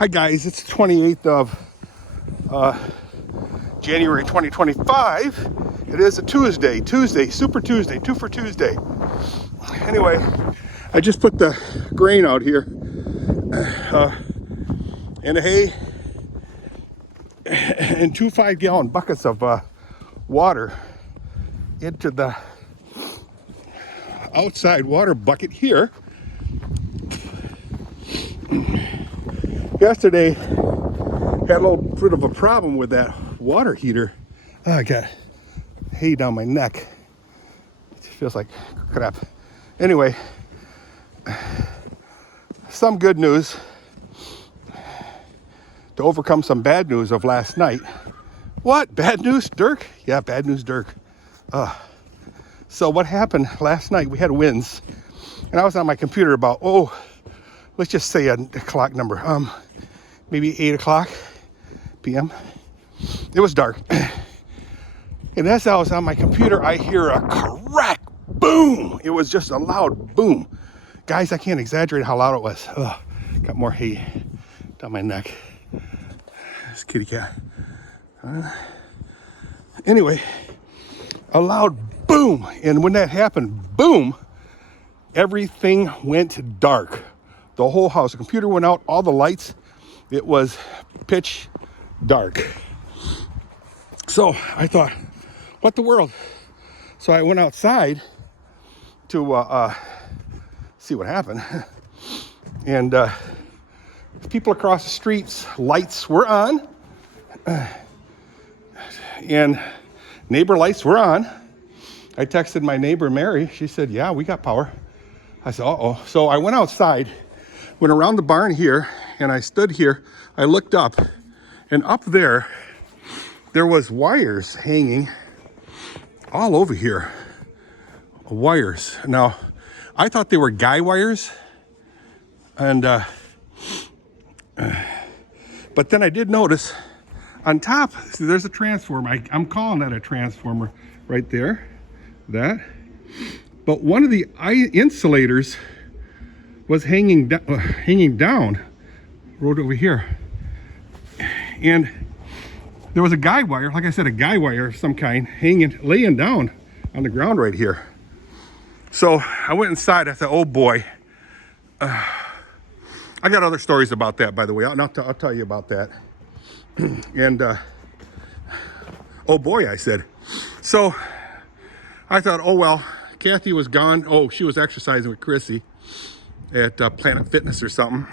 Hi guys, it's the 28th of January 2025. It is a Tuesday, Super Tuesday, 2 for Tuesday. Anyway, I just put the grain out here in the hay and 2 5-gallon buckets of water into the outside water bucket here. Yesterday, had a little bit of a problem with that water heater. Oh, I got hay down my neck. It feels like crap. Anyway, some good news to overcome some bad news of last night. What? Bad news, Dirk? Yeah, bad news, Dirk. So what happened last night, we had winds, and I was on my computer about, let's just say a clock number, maybe 8 o'clock p.m. It was dark. And as I was on my computer, I hear a crack, boom. It was just a loud boom. Guys, I can't exaggerate how loud it was. Got more hay down my neck. This kitty cat. Anyway, a loud boom. And when that happened, boom, everything went dark. The whole house, the computer went out, all the lights. It was pitch dark. So I thought, what the world? So I went outside to see what happened. And people across the streets, lights were on. And neighbor lights were on. I texted my neighbor, Mary. She said, yeah, we got power. I said, uh-oh. So I went outside, went around the barn here, and I stood here. I looked up, and up there was wires hanging all over here. Wires. Now, I thought they were guy wires, and but then I did notice on top, see, there's a transformer. I'm calling that a transformer right there. That. But one of the insulators was hanging down, right over here. And there was a guy wire, like I said, a guy wire of some kind, laying down on the ground right here. So I went inside. I thought, oh boy. I got other stories about that, by the way. I'll tell you about that. And oh boy, I said. So I thought, oh well, Kathy was gone. Oh, she was exercising with Chrissy at Planet Fitness or something,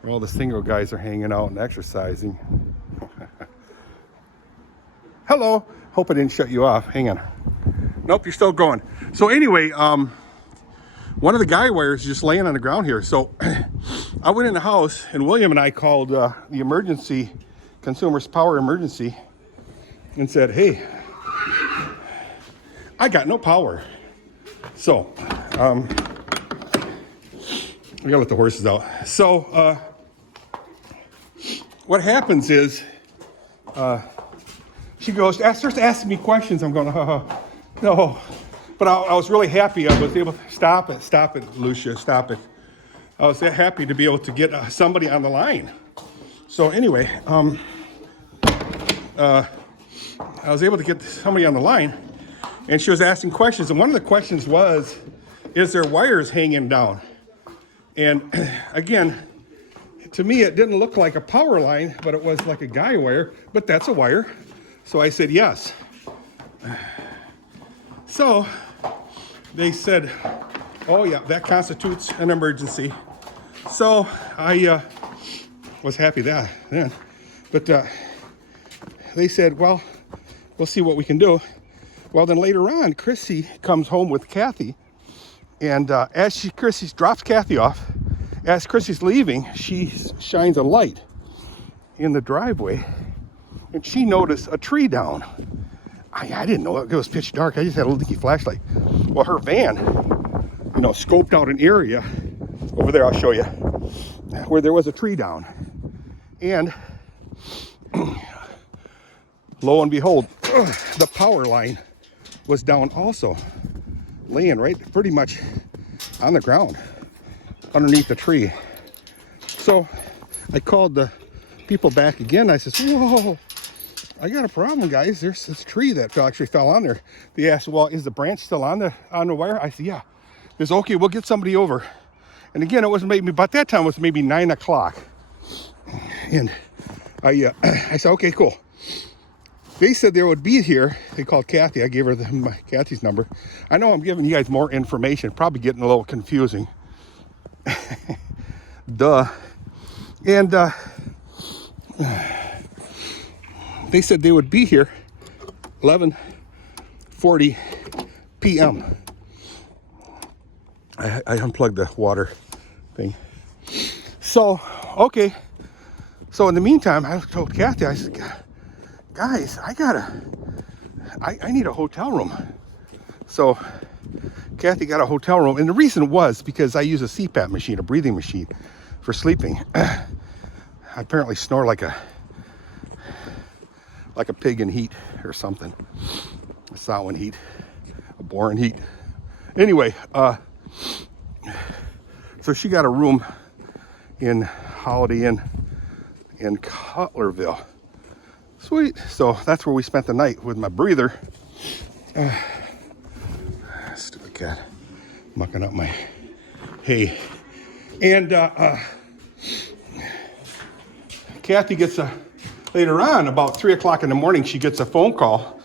where all the single guys are hanging out and exercising. Hello. Hope I didn't shut you off. Hang on. Nope, you're still going. So anyway, one of the guy wires is just laying on the ground here. So I went in the house, and William and I called the emergency, Consumers Power Emergency, and said, hey, I got no power. So, I gotta let the horses out. So, what happens is, she starts asking me questions. I'm going, no. But I was really happy. I was able to stop it, Lucia, stop it. I was happy to be able to get somebody on the line. So anyway, I was able to get somebody on the line, and she was asking questions. And one of the questions was, is there wires hanging down? And again, to me, it didn't look like a power line, but it was like a guy wire, but that's a wire. So I said, yes. So they said, oh yeah, that constitutes an emergency. So I was happy then. But they said, well, we'll see what we can do. Well, then later on, Chrissy comes home with Kathy. And Chrissy drops Kathy off, as Chrissy's leaving, she shines a light in the driveway. And she noticed a tree down. I didn't know it was pitch dark. I just had a leaky flashlight. Well, her van, scoped out an area over there. I'll show you where there was a tree down. And lo and behold, the power line was down also, laying right pretty much on the ground underneath the tree. So I called the people back again. I said, whoa, I got a problem, guys. There's this tree that actually fell on there. They asked, well, is the branch still on the wire? I said, yeah. They said, okay, we'll get somebody over. And again, it was maybe, about that time it was maybe 9 o'clock. And I said, okay, cool. They said they would be here. They called Kathy. I gave her Kathy's number. I know I'm giving you guys more information. Probably getting a little confusing. Duh. And they said they would be here 11:40 p.m. I unplugged the water thing. So, okay. So in the meantime, I told Kathy, I said, guys, I need a hotel room. So Kathy got a hotel room. And the reason was because I use a CPAP machine, a breathing machine for sleeping. I apparently snore like a pig in heat or something. A Samhain heat, a boring heat. Anyway, so she got a room in Holiday Inn in Cutlerville. Sweet. So that's where we spent the night with my breather. Stupid cat mucking up my hay. And Kathy gets later on, about 3 o'clock in the morning, she gets a phone call,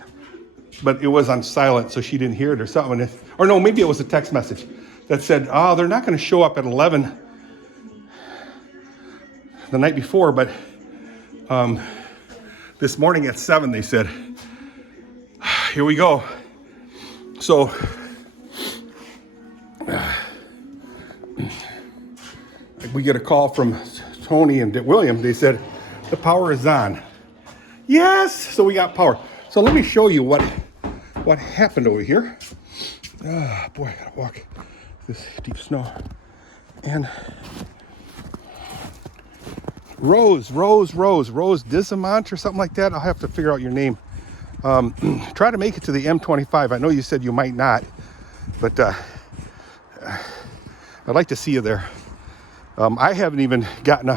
but it was on silent, so she didn't hear it or something. Or no, maybe it was a text message that said, oh, they're not going to show up at 11 the night before, but this morning at 7, they said, here we go. So we get a call from Tony and William. They said, the power is on. Yes, so we got power. So let me show you what happened over here. Boy, I gotta walk this deep snow. And Rose Dissamont or something like that. I'll have to figure out your name. Try to make it to the M25. I know you said you might not, but I'd like to see you there. I haven't even gotten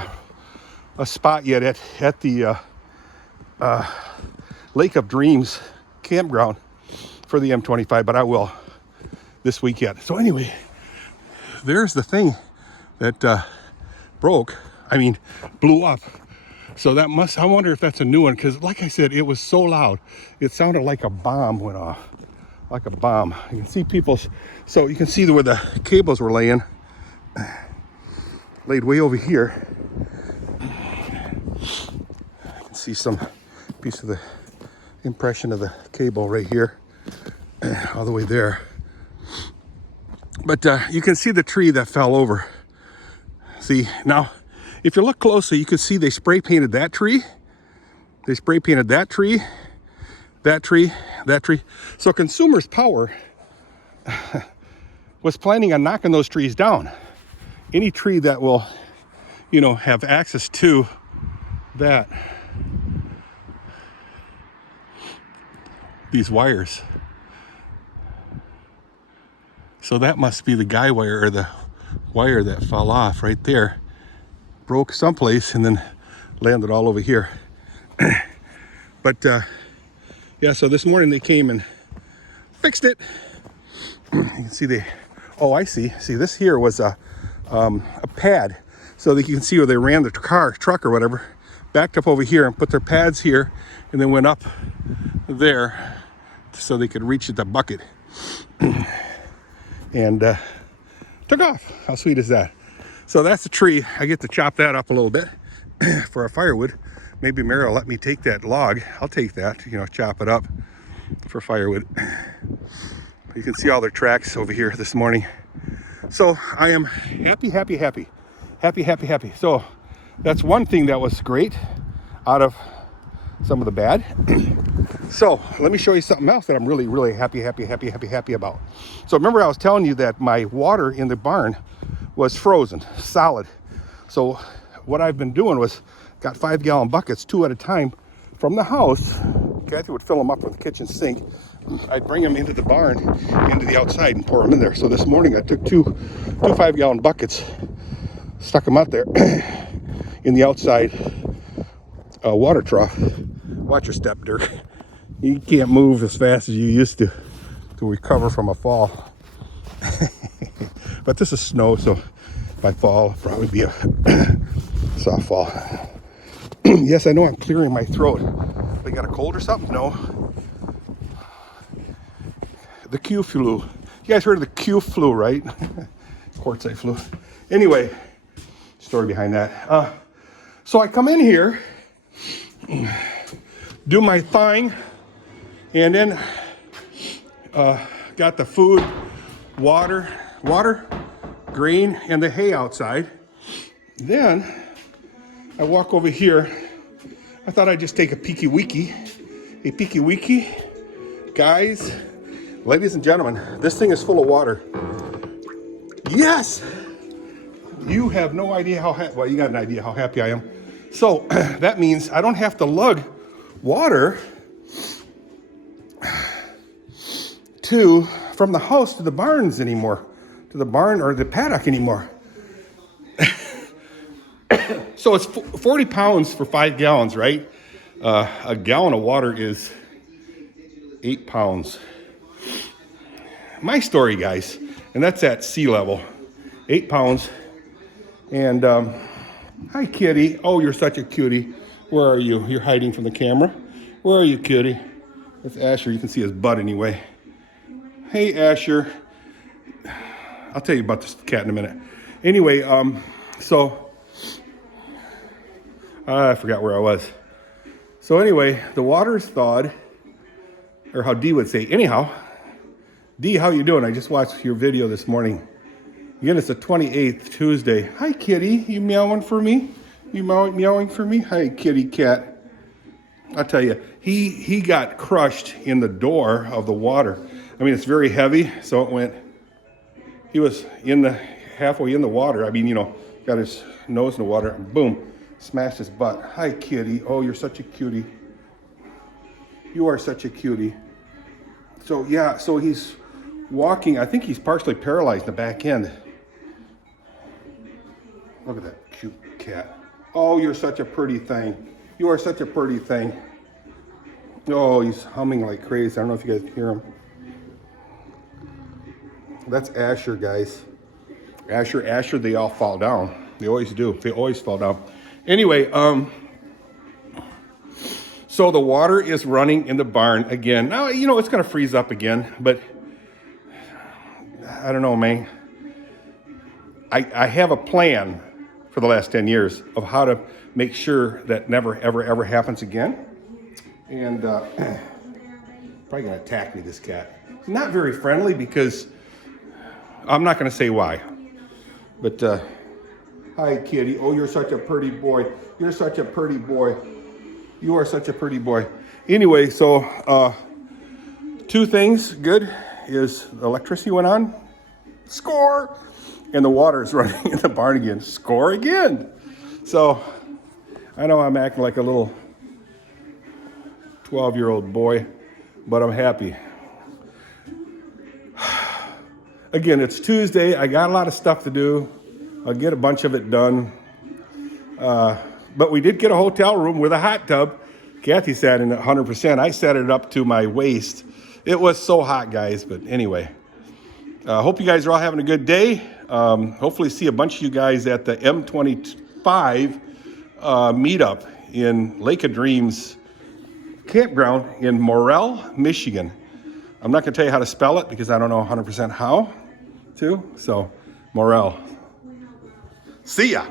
a spot yet at the Lake of Dreams campground for the M25, but I will this week yet. So anyway, there's the thing that blew up. So I wonder if that's a new one, because like I said, it was so loud. It sounded like a bomb went off, like a bomb. You can see so you can see where the cables were laid way over here. You can see some piece of the impression of the cable right here, all the way there. But you can see the tree that fell over. See, now, if you look closely, you can see they spray painted that tree. They spray painted that tree, that tree, that tree. So Consumers Power was planning on knocking those trees down. Any tree that will, have access to that, these wires. So that must be the guy wire, or the wire that fell off right there. Broke someplace and then landed all over here. But yeah, so this morning they came and fixed it. You can see I see this here was a pad, so that you can see where they ran the truck or whatever, backed up over here and put their pads here, and then went up there so they could reach the bucket and took off. How sweet is that? So that's the tree. I get to chop that up a little bit for our firewood. Maybe Mary will let me take that log. I'll take that, chop it up for firewood. You can see all their tracks over here this morning. So I am happy. So that's one thing that was great out of some of the bad. So let me show you something else that I'm really happy about. So remember I was telling you that my water in the barn was frozen, solid. So what I've been doing was got 5-gallon buckets, 2 at a time from the house. Kathy would fill them up from the kitchen sink. I'd bring them into the barn, into the outside, and pour them in there. So this morning I took two 5-gallon buckets stuck them out there in the outside water trough. Watch your step, Dirk. You can't move as fast as you used to recover from a fall. But this is snow, so if I fall, it'll probably be a soft fall. Yes, I know I'm clearing my throat. I got a cold or something? No. The Q flu. You guys heard of the Q flu, right? Quartzite flu. Anyway, story behind that. So I come in here, do my thing, and then got the food, water, grain, and the hay outside. Then I walk over here. I thought I'd just take a peeky weeky. A peeky weeky. Guys, ladies and gentlemen, this thing is full of water. Yes! You have no idea how happy, well, you got an idea how happy I am. So that means I don't have to lug water from the house to the barns anymore, to the barn or the paddock anymore. So it's 40 pounds for 5 gallons, right? A gallon of water is 8 pounds. My story, guys, and that's at sea level, 8 pounds. And hi, kitty. Oh, you're such a cutie. Where are you? You're hiding from the camera. Where are you, kitty? That's Asher. You can see his butt anyway. Hey, Asher. I'll tell you about this cat in a minute. Anyway, so I forgot where I was. So anyway, the water is thawed, or how Dee would say. Anyhow, Dee, how you doing? I just watched your video this morning. Again, it's the 28th, Tuesday. Hi, kitty. You meowing for me? You meowing for me? Hi, kitty cat. I'll tell you, he got crushed in the door of the water. I mean, it's very heavy, so it went. He was halfway in the water. I mean, you know, got his nose in the water. Boom, smashed his butt. Hi, kitty. Oh, you're such a cutie. You are such a cutie. So yeah, so he's walking. I think he's partially paralyzed in the back end. Look at that cute cat. Oh, you're such a pretty thing. You are such a pretty thing. Oh, he's humming like crazy. I don't know if you guys can hear him. That's Asher, guys. Asher, they all fall down. They always do. They always fall down. Anyway, so the water is running in the barn again. Now, you know, it's going to freeze up again, but I don't know, man. I have a plan for the last 10 years of how to make sure that never, ever, ever happens again. And probably going to attack me, this cat. He's not very friendly because I'm not going to say why. But hi, kitty. Oh, you're such a pretty boy. You're such a pretty boy. You are such a pretty boy. Anyway, so 2 things good is the electricity went on. Score! And the water is running in the barn again. Score again. So I know I'm acting like a little 12-year-old boy, but I'm happy. Again, it's Tuesday. I got a lot of stuff to do. I'll get a bunch of it done. But we did get a hotel room with a hot tub. Kathy sat in it 100%. I set it up to my waist. It was so hot, guys. But anyway, hope you guys are all having a good day. Hopefully see a bunch of you guys at the M25 meetup in Lake of Dreams campground in Morel, Michigan. I'm not going to tell you how to spell it because I don't know 100% how to. So, Morel. See ya.